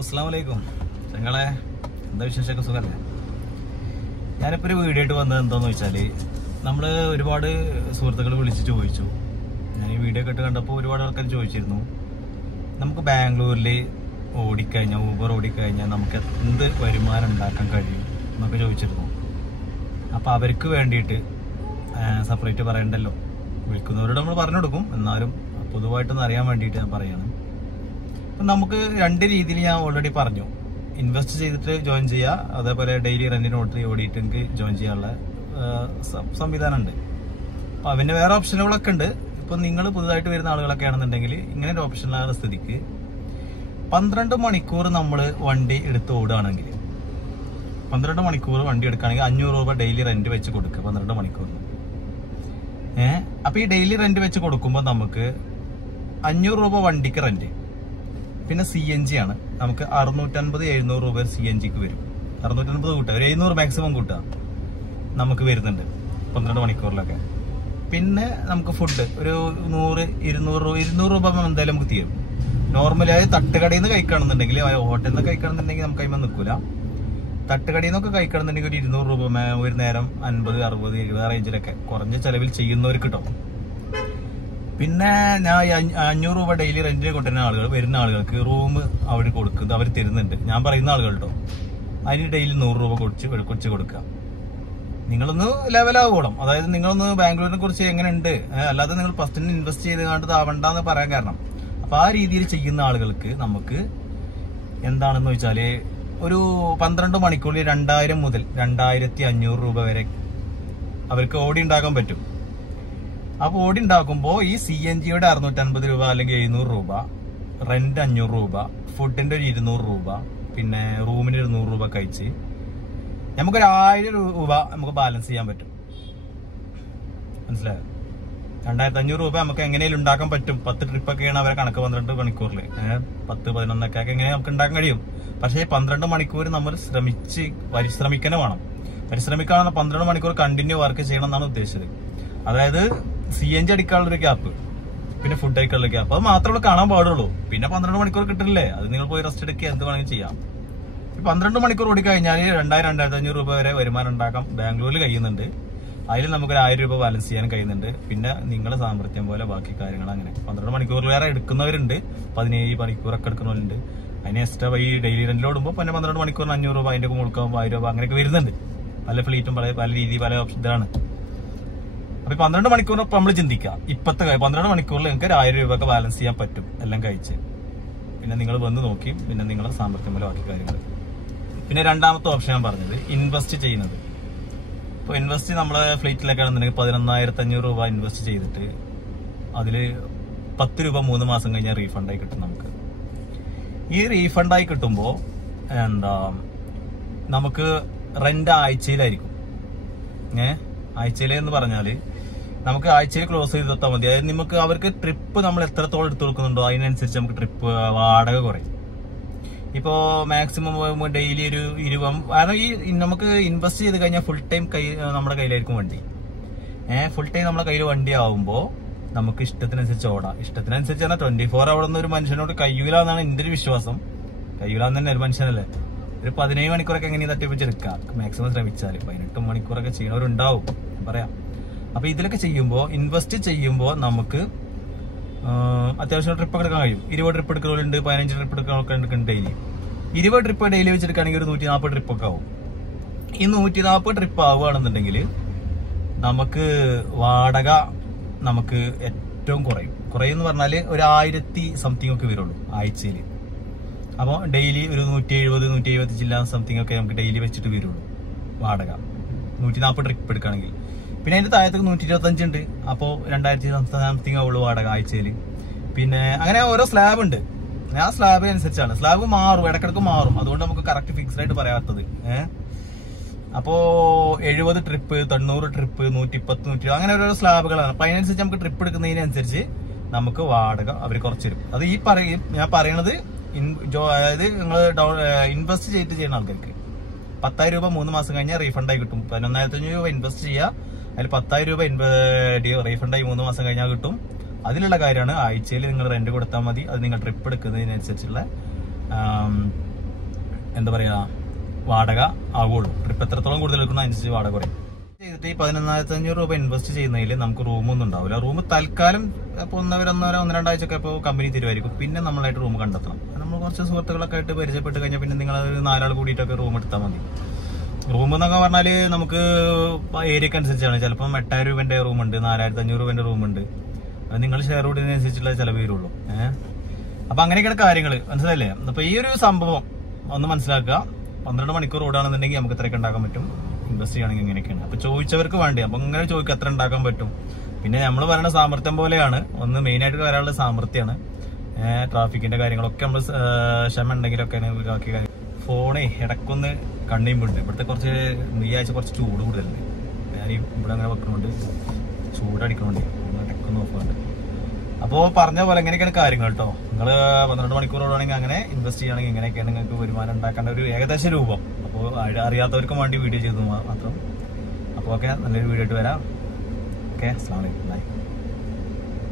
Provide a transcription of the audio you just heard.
അസ്സലാമു അലൈക്കും ചങ്ങളെ, എന്താ വിശേഷമൊക്കെ? സുഖമല്ലേ? ഞാനിപ്പോൾ ഒരു വീഡിയോ ആയിട്ട് വന്നത് എന്താണെന്ന് വെച്ചാൽ, നമ്മൾ ഒരുപാട് സുഹൃത്തുക്കൾ വിളിച്ച് ചോദിച്ചു. ഞാൻ ഈ വീഡിയോ കേട്ട് കണ്ടപ്പോൾ ഒരുപാട് ആൾക്കാർ ചോദിച്ചിരുന്നു, നമുക്ക് ബാംഗ്ലൂരിൽ ഓടിക്കഴിഞ്ഞാൽ, ഊബർ ഓടിക്കഴിഞ്ഞാൽ നമുക്ക് എന്ത് വരുമാനം ഉണ്ടാക്കാൻ കഴിയും എന്നൊക്കെ ചോദിച്ചിരുന്നു. അപ്പോൾ അവർക്ക് വേണ്ടിയിട്ട് സെപ്പറേറ്റ് പറയണ്ടല്ലോ, വിളിക്കുന്നവരോട് നമ്മൾ പറഞ്ഞു കൊടുക്കും, എന്നാലും പൊതുവായിട്ടൊന്ന് അറിയാൻ വേണ്ടിയിട്ട് ഞാൻ പറയുകയാണ്. അപ്പം നമുക്ക് രണ്ട് രീതിയിൽ ഞാൻ ഓൾറെഡി പറഞ്ഞു. ഇൻവെസ്റ്റ് ചെയ്തിട്ട് ജോയിൻ ചെയ്യുക, അതേപോലെ ഡെയിലി റെന്റിന് ഓടിയിട്ട് എനിക്ക് ജോയിൻ ചെയ്യാനുള്ള സംവിധാനം ഉണ്ട്. അപ്പം അതിൻ്റെ വേറെ ഓപ്ഷനുകളൊക്കെ ഉണ്ട്. ഇപ്പം നിങ്ങൾ പുതുതായിട്ട് വരുന്ന ആളുകളൊക്കെ ആണെന്നുണ്ടെങ്കിൽ ഇങ്ങനെ ഒരു ഓപ്ഷനുള്ള സ്ഥിതിക്ക് 12 മണിക്കൂർ നമ്മൾ വണ്ടി എടുത്ത് ഓടുകയാണെങ്കിൽ, 12 മണിക്കൂർ വണ്ടി എടുക്കുകയാണെങ്കിൽ 500 രൂപ ഡെയിലി റെന്റ് വെച്ച് കൊടുക്കുക 12 മണിക്കൂറിന്. അപ്പൊ ഈ ഡെയിലി റെന്റ് വെച്ച് കൊടുക്കുമ്പോൾ നമുക്ക് 500 രൂപ വണ്ടിക്ക് റെന്റ്, പിന്നെ CNG ആണ്. നമുക്ക് 650-700 രൂപ CNG വരും. 650 കൂട്ടുക, ഒരു 700 മാക്സിമം കൂട്ടുക നമുക്ക് വരുന്നുണ്ട് 12 മണിക്കൂറിലൊക്കെ. പിന്നെ നമുക്ക് ഫുഡ് ഒരു 100-200 രൂപ എന്തായാലും നമുക്ക് തീരും. നോർമലി ആയത് തട്ടുകടയിൽ നിന്ന് കഴിക്കണമെന്നുണ്ടെങ്കിൽ, ഹോട്ടലിൽ നിന്ന് കഴിക്കണമെന്നുണ്ടെങ്കിൽ നമുക്ക് അതിന്മേൽ നിൽക്കില്ല. തട്ടുകടയിൽ നിന്നൊക്കെ കഴിക്കണമെന്നുണ്ടെങ്കിൽ ഒരു 200 രൂപ ഒരു നേരം 50-60 റേഞ്ചിലൊക്കെ കുറഞ്ഞ ചെലവിൽ ചെയ്യുന്നവർക്ക് കിട്ടും. പിന്നെ ഞാൻ 500 രൂപ ഡെയിലി റെന്റിന് കൊണ്ടുവരുന്ന വരുന്ന ആളുകൾക്ക് റൂം അവിടെ കൊടുക്കുന്നത് അവർ തരുന്നുണ്ട്. ഞാൻ പറയുന്ന ആളുകൾ കേട്ടോ, അതിന് ഡെയിലി 100 രൂപ കൊടിച്ച് കൊടുക്കുക. നിങ്ങളൊന്ന് ലെവലാവണം. അതായത് നിങ്ങളൊന്ന് ബാംഗ്ലൂരിനെ കുറിച്ച് എങ്ങനെയുണ്ട്, അല്ലാതെ നിങ്ങൾ ഫസ്റ്റിന് ഇൻവെസ്റ്റ് ചെയ്ത് കണ്ടത് ആവണ്ടെന്ന് പറയാൻ കാരണം, അപ്പൊ ആ രീതിയിൽ ചെയ്യുന്ന ആളുകൾക്ക് നമുക്ക് എന്താണെന്ന് വെച്ചാല് ഒരു 12 മണിക്കൂറിൽ 2000 മുതൽ 2500 രൂപ വരെ അവർക്ക് ഓടി ഉണ്ടാക്കാൻ പറ്റും. അപ്പൊ ഓടി ഉണ്ടാക്കുമ്പോൾ ഈ CNGയുടെ 650 രൂപ അല്ലെങ്കിൽ 700 രൂപ, റെന്റ് 500 രൂപ, ഫുഡിന്റെ ഒരു 200 രൂപ, പിന്നെ റൂമിന് 100 രൂപ കഴിച്ച് നമുക്കൊരു 1000 രൂപ നമുക്ക് ബാലൻസ് ചെയ്യാൻ പറ്റും. മനസ്സിലായോ? 2500 രൂപ നമുക്ക് എങ്ങനെയും ഉണ്ടാക്കാൻ പറ്റും. 10 ട്രിപ്പൊക്കെയാണ് അവരെ കണക്ക്. 12 മണിക്കൂറിൽ 10-11 എങ്ങനെ നമുക്ക് ഉണ്ടാക്കാൻ കഴിയും. പക്ഷേ 12 മണിക്കൂർ നമ്മൾ പരിശ്രമിക്കന്നെ വേണം. പരിശ്രമിക്കാവുന്ന 12 മണിക്കൂർ കണ്ടിന്യൂ വർക്ക് ചെയ്യണം എന്നാണ് ഉദ്ദേശിച്ചത്. അതായത് CNG അടിക്കാനുള്ളൊരു ഗ്യാപ്പ്, പിന്നെ ഫുഡ് അടിക്കാനുള്ള ഗ്യാപ്പ്, അത് മാത്രമേ കാണാൻ പാടുള്ളൂ. പിന്നെ 12 മണിക്കൂർ കിട്ടില്ലേ, അത് നിങ്ങൾ പോയി റെസ്റ്റ് എടുക്കുക, എന്ത് വേണമെങ്കിൽ ചെയ്യാം. 12 മണിക്കൂർ ഓടിക്കഴിഞ്ഞാൽ 2000-2500 രൂപ വരെ വരുമാനം ഉണ്ടാക്കാം ബാംഗ്ലൂരിൽ കഴിയുന്നുണ്ട്. അതിൽ നമുക്കൊരു 1000 രൂപ ബാലൻസ് ചെയ്യാൻ കഴിയുന്നുണ്ട്. പിന്നെ നിങ്ങളുടെ സാമർത്ഥ്യം പോലെ ബാക്കി കാര്യങ്ങൾ അങ്ങനെ 12 മണിക്കൂറിലേറെ എടുക്കുന്നവരുണ്ട്, 17 മണിക്കൂറൊക്കെ എടുക്കുന്നവരുണ്ട്. അതിന് എക്സ്ട്രാ ഈ ഡെയിലി റെന്റിലോടുമ്പോൾ പിന്നെ 12 മണിക്കൂറിന് 500 രൂപ, അതിന്റെ മുഴുക്കാകുമ്പോൾ 1000 രൂപ അങ്ങനെയൊക്കെ വരുന്നുണ്ട്. പല ഫ്ലീറ്റും പല രീതി, പല ഓപ്ഷനാണ്. അപ്പൊ 12 മണിക്കൂറിനൊപ്പം നമ്മൾ ചിന്തിക്കുക, ഇപ്പത്തെ 12 മണിക്കൂറിൽ നിങ്ങൾക്ക് 1000 രൂപ ഒക്കെ ബാലൻസ് ചെയ്യാൻ പറ്റും എല്ലാം കഴിച്ച്. പിന്നെ നിങ്ങൾ വന്ന് നോക്കി, പിന്നെ നിങ്ങളുടെ സാമർത്ഥ്യം പോലെ ബാക്കി കാര്യങ്ങൾ. പിന്നെ രണ്ടാമത്തെ ഓപ്ഷൻ ഞാൻ പറഞ്ഞത് ഇൻവെസ്റ്റ് ചെയ്യുന്നത്. ഇപ്പൊ ഇൻവെസ്റ്റ് നമ്മളെ ഫ്ലീറ്റിലൊക്കെ ആണെന്നുണ്ടെങ്കിൽ 11,500 രൂപ ഇൻവെസ്റ്റ് ചെയ്തിട്ട് അതില് 10 രൂപ 3 മാസം കഴിഞ്ഞാൽ റീഫണ്ടായി കിട്ടും നമുക്ക്. ഈ റീഫണ്ടായി കിട്ടുമ്പോൾ നമുക്ക് റെന്റ് ആഴ്ചയിലായിരിക്കും. ആഴ്ചയിൽ എന്ന് പറഞ്ഞാല് നമുക്ക് ആഴ്ചയിൽ ക്ലോസ് ചെയ്ത് തത്താൽ മതി. അതായത് നമുക്ക് അവർക്ക് ട്രിപ്പ് നമ്മൾ എത്രത്തോളം എടുത്തു കൊടുക്കുന്നുണ്ടോ അതിനനുസരിച്ച് നമുക്ക് ട്രിപ്പ് വാടക കുറയും. ഇപ്പോ മാക്സിമം ഡെയിലി ഒരു 20, കാരണം ഈ നമുക്ക് ഇൻവെസ്റ്റ് ചെയ്ത് കഴിഞ്ഞാൽ ഫുൾ ടൈം നമ്മുടെ കയ്യിലായിരിക്കും വണ്ടി. ഫുൾ ടൈം നമ്മുടെ കയ്യിൽ വണ്ടി ആവുമ്പോൾ നമുക്ക് ഇഷ്ടത്തിനനുസരിച്ച് ഓടാം. ഇഷ്ടത്തിനനുസരിച്ച് പറഞ്ഞാൽ 24 hour ഒരു മനുഷ്യനോട് കഴിയൂല എന്നാണ് എന്റെ ഒരു വിശ്വാസം. കഴിയൂലെന്ന് തന്നെ ഒരു മനുഷ്യനല്ലേ. ഒരു 17 മണിക്കൂറൊക്കെ എങ്ങനെ തട്ടിപ്പിച്ചെടുക്കാം മാക്സിമം ശ്രമിച്ചാൽ. 18 മണിക്കൂറൊക്കെ ചെയ്യണവരുണ്ടാവും, പറയാം. അപ്പൊ ഇതിലൊക്കെ ചെയ്യുമ്പോൾ, ഇൻവെസ്റ്റ് ചെയ്യുമ്പോൾ നമുക്ക് അത്യാവശ്യം ട്രിപ്പ് എടുക്കാൻ കഴിയും. 20 ട്രിപ്പ് എടുക്കുന്നവരുണ്ട്, 15 ട്രിപ്പ് എടുക്കുന്നവർക്ക് ഡെയിലി. 20 ട്രിപ്പ് ഡെയിലി വെച്ചെടുക്കുകയാണെങ്കിൽ ഒരു 140 ട്രിപ്പൊക്കെ ആവും. ഈ 140 ട്രിപ്പ് ആവുകയാണെന്നുണ്ടെങ്കിൽ നമുക്ക് വാടക നമുക്ക് ഏറ്റവും കുറയും എന്ന് പറഞ്ഞാല് ഒരു 1000 സംതിങ് ഒക്കെ വരുള്ളൂ ആഴ്ചയിൽ. അപ്പോൾ ഡെയിലി ഒരു 170-175 സംതിങ് ഒക്കെ നമുക്ക് ഡെയിലി വെച്ചിട്ട് വരുള്ളൂ വാടക, 140 ട്രിപ്പ് എടുക്കുകയാണെങ്കിൽ. പിന്നെ അതിന്റെ താഴത്തേക്ക് 125 ഉണ്ട്, അപ്പോൾ 2000 സംതിങ് ആവുള്ളൂ വാടക ആഴ്ചയിൽ. പിന്നെ അങ്ങനെ ഓരോ സ്ലാബ് ഉണ്ട്. ആ സ്ലാബ് അനുസരിച്ചാണ്. സ്ലാബ് മാറും, ഇടക്കിടക്ക് മാറും. അതുകൊണ്ട് നമുക്ക് കറക്റ്റ് ഫിക്സ്ഡ് ആയിട്ട് പറയാത്തത്. അപ്പോ 70 ട്രിപ്പ്, 90 ട്രിപ്പ്, 110, 120 അങ്ങനെ ഓരോ സ്ലാബുകളാണ്. അപ്പൊ അതിനനുസരിച്ച് നമുക്ക് ട്രിപ്പ് എടുക്കുന്നതിനനുസരിച്ച് നമുക്ക് വാടക അവർ കുറച്ച് തരും. അത് ഞാൻ പറയണത് അതായത് നിങ്ങൾ ഇൻവെസ്റ്റ് ചെയ്തിട്ട് ചെയ്യുന്ന ആൾക്കാർക്ക് 10,000 രൂപ 3 മാസം കഴിഞ്ഞാൽ റീഫണ്ടായി കിട്ടും. 11,500 രൂപ ഇൻവെസ്റ്റ് ചെയ്യുക, അതിൽ 10,000 രൂപ റീഫണ്ടായി 3 മാസം കഴിഞ്ഞാൽ കിട്ടും. അതിലുള്ള കാര്യമാണ്. ആഴ്ചയിൽ നിങ്ങൾ റെന്റ് കൊടുത്താൽ മതി. അത് നിങ്ങൾ ട്രിപ്പ് എടുക്കുന്നതിനനുസരിച്ചുള്ള എന്താ പറയാ വാടക ആവുള്ളൂ. ട്രിപ്പ് എത്രത്തോളം കൂടുതൽ എടുക്കുന്ന അനുസരിച്ച് വാടക കുറയും. ചെയ്തിട്ട് ഈ 11,500 രൂപ ഇൻവെസ്റ്റ് ചെയ്യുന്നതിൽ നമുക്ക് റൂമൊന്നും ഉണ്ടാവില്ല. റൂം തൽക്കാലം ഇപ്പോൾ ഒന്ന് രണ്ടാഴ്ച ഒക്കെ ഇപ്പോൾ കമ്പനി തരുമായിരിക്കും. പിന്നെ നമ്മളായിട്ട് റൂം കണ്ടെത്തണം. നമ്മൾ കുറച്ച് സുഹൃത്തുക്കളൊക്കെ ആയിട്ട് പരിചയപ്പെട്ട് കഴിഞ്ഞാൽ പിന്നെ നിങ്ങൾ 4 ആൾ കൂടിയിട്ടൊക്കെ റൂം എടുത്താൽ മതി. റൂം എന്നൊക്കെ പറഞ്ഞാൽ നമുക്ക് ഏരിയക്ക് അനുസരിച്ചാണ്. ചിലപ്പം 8,000 രൂപന്റെ റൂമുണ്ട്, 4,500 രൂപന്റെ റൂമുണ്ട്. അത് നിങ്ങൾ ഷെയർ കൂടിയതിനനുസരിച്ചുള്ള ചിലവ് വരുള്ളൂ. അപ്പൊ അങ്ങനെയൊക്കെയാണ് കാര്യങ്ങൾ, മനസ്സിലല്ലേ? അപ്പൊ ഈ ഒരു സംഭവം ഒന്ന് മനസ്സിലാക്കുക. 12 മണിക്കൂർ ഓടാണെന്നുണ്ടെങ്കിൽ നമുക്ക് ഇത്രയൊക്കെ ഉണ്ടാക്കാൻ പറ്റും. ഇൻവെസ്റ്റ് ചെയ്യണമെങ്കിൽ ഇങ്ങനെയൊക്കെയാണ്. അപ്പൊ ചോദിച്ചവർക്ക് വേണ്ടി അപ്പൊ ഇങ്ങനെ ചോദിക്കുക എത്ര ഉണ്ടാക്കാൻ പറ്റും. പിന്നെ നമ്മൾ പറയുന്ന സാമർത്ഥ്യം പോലെയാണ്. ഒന്ന് മെയിൻ ആയിട്ട് വരാനുള്ള സാമർത്ഥ്യമാണ്. ട്രാഫിക്കിന്റെ കാര്യങ്ങളൊക്കെ നമ്മൾ ക്ഷമ ഉണ്ടെങ്കിലൊക്കെ ബാക്കി കാര്യം. ഫോണേ ഇടക്കൊന്ന് കണ്ണിയുമ്പോണ്ട്. ഇവിടുത്തെ കുറച്ച് ഈ ആഴ്ച കുറച്ച് ചൂട് കൂടുതലുണ്ട്. ഞാൻ ഇവിടെ അങ്ങനെ വെക്കണോണ്ട് ചൂടടിക്കണോണ്ട് ഇടക്കൊന്ന് നോക്കുന്നുണ്ട്. അപ്പോൾ പറഞ്ഞ പോലെ എങ്ങനെയൊക്കെയാണ് കാര്യങ്ങൾ കേട്ടോ. നിങ്ങൾ 12 മണിക്കൂർ ഓടുകയാണെങ്കിൽ അങ്ങനെ ഇൻവെസ്റ്റ് ചെയ്യുകയാണെങ്കിൽ ഇങ്ങനെയൊക്കെയാണ് നിങ്ങൾക്ക് വരുമാനം ഉണ്ടാക്കേണ്ട ഒരു ഏകദേശ രൂപം. അപ്പോൾ അറിയാത്തവർക്കും വേണ്ടി വീഡിയോ ചെയ്തു മാത്രം. അപ്പോൾ ഓക്കെ, നല്ലൊരു വീഡിയോ ആയിട്ട് വരാം. ഓക്കെ, അസ്സലാമു അലൈക്കും. ബൈ.